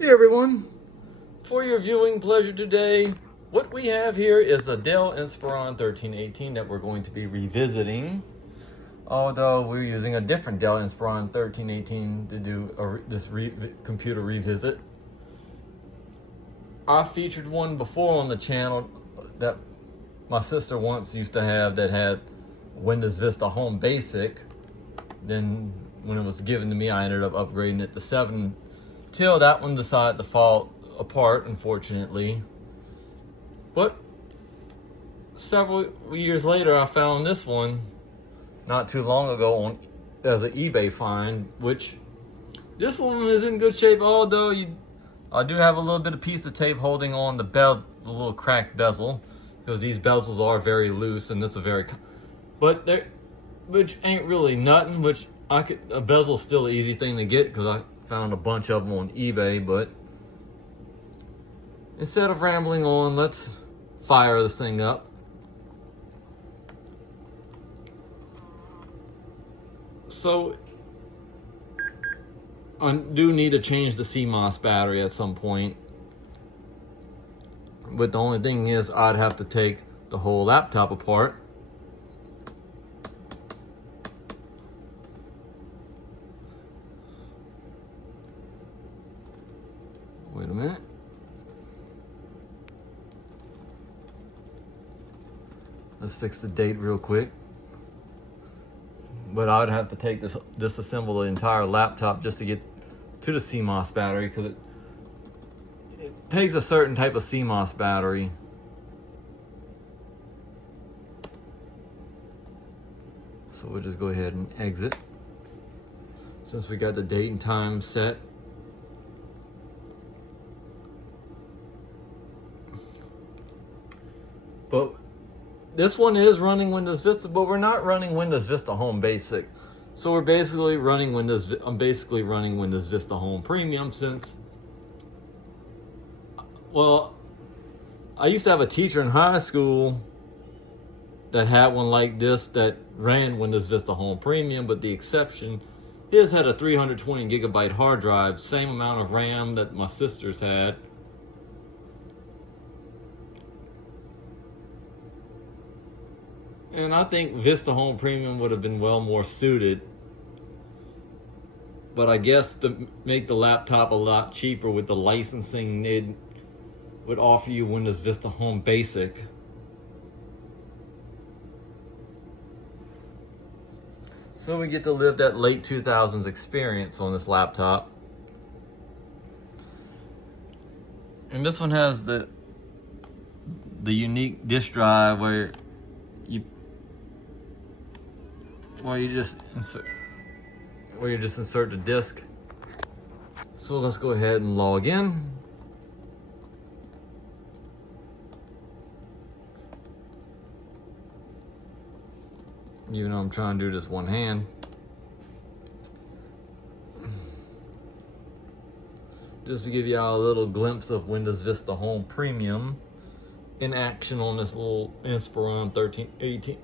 Hey everyone, for your viewing pleasure today, what we have here is a Dell Inspiron 1318 that we're going to be revisiting. Although we're using a different Dell Inspiron 1318 to do this computer revisit. I featured one before on the channel that my sister once used to have that had Windows Vista Home Basic. Then when it was given to me, I ended up upgrading it to 7 till that one decided to fall apart, unfortunately. But several years later, I found this one not too long ago as an eBay find, which this one is in good shape, although I do have a little bit of piece of tape holding on the little cracked bezel, because these bezels are very loose, and this is which ain't really nothing. A bezel's still an easy thing to get because I found a bunch of them on eBay. But instead of rambling on, let's fire this thing up. So I do need to change the CMOS battery at some point. But the only thing is I'd have to take the whole laptop apart. Wait a minute. Let's fix the date real quick. But I would have to take disassemble the entire laptop just to get to the CMOS battery, because it takes a certain type of CMOS battery. So we'll just go ahead and exit, since we got the date and time set. But this one is running Windows Vista, but we're not running Windows Vista Home Basic. So we're basically running I'm basically running Windows Vista Home Premium, since, well, I used to have a teacher in high school that had one like this that ran Windows Vista Home Premium, but the exception, his had a 320 gigabyte hard drive, same amount of RAM that my sister's had. And I think Vista Home Premium would have been well more suited. But I guess to make the laptop a lot cheaper with the licensing, they would offer you Windows Vista Home Basic. So we get to live that late 2000s experience on this laptop. And this one has the unique disk drive where you just insert the disk. So let's go ahead and log in. Even though I'm trying to do this one hand. Just to give y'all a little glimpse of Windows Vista Home Premium in action on this little Inspiron 1318.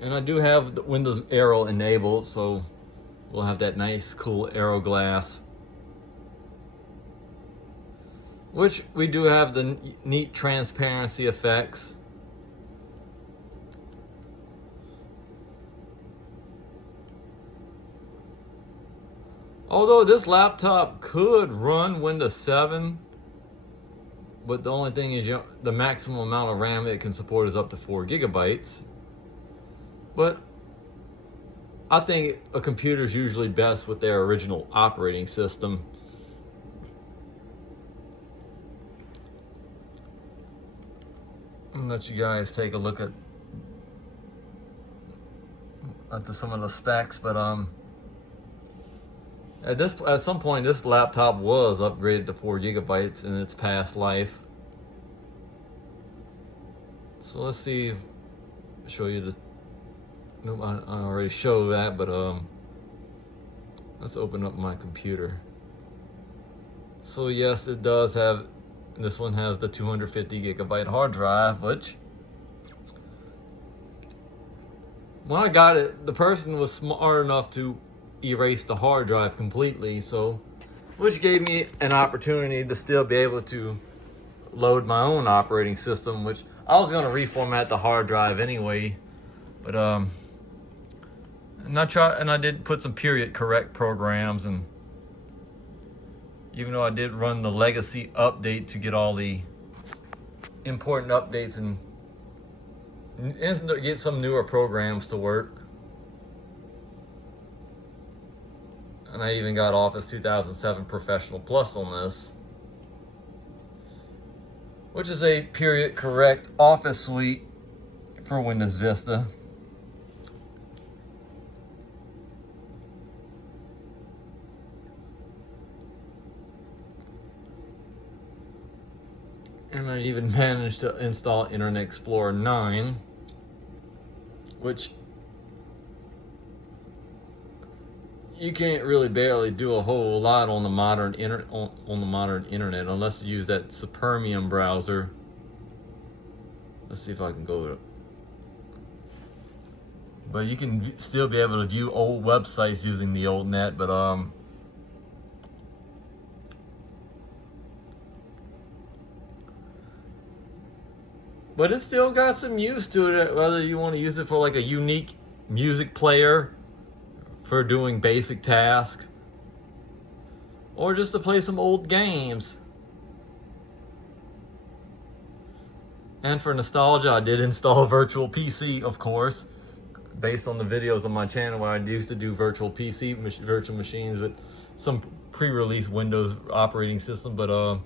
And I do have the Windows Aero enabled, so we'll have that nice, cool Aero glass. Which we do have the neat transparency effects. Although this laptop could run Windows 7, but the only thing is the maximum amount of RAM it can support is up to 4 gigabytes. But I think a computer is usually best with their original operating system. I'll let you guys take a look at some of the specs, but at some point this laptop was upgraded to 4 gigabytes in its past life. So let's see, show you the. Nope, I already showed that, but let's open up my computer. So yes, it does have, this one has the 250 gigabyte hard drive, which When I got it, the person was smart enough to erase the hard drive completely, so which gave me an opportunity to still be able to load my own operating system, which I was going to reformat the hard drive anyway, but and I did put some period correct programs, and even though I did run the legacy update to get all the important updates and get some newer programs to work. And I even got Office 2007 Professional Plus on this, which is a period correct office suite for Windows Vista. And I even managed to install Internet Explorer 9, which you can't really barely do a whole lot on the modern internet unless you use that Premium browser. Let's see if I can go to it. But you can still be able to view old websites using the old net, but it's still got some use to it, whether you want to use it for like a unique music player for doing basic tasks, or just to play some old games. And for nostalgia, I did install a virtual PC, of course, based on the videos on my channel where I used to do virtual machines with some pre-release Windows operating system, but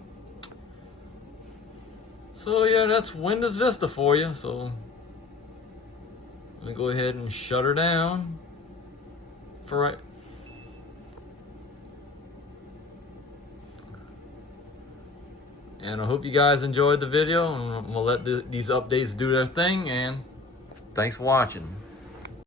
so yeah, that's Windows Vista for you. So let me go ahead and shut her down for right. And I hope you guys enjoyed the video, and I'm gonna let these updates do their thing, and thanks for watching.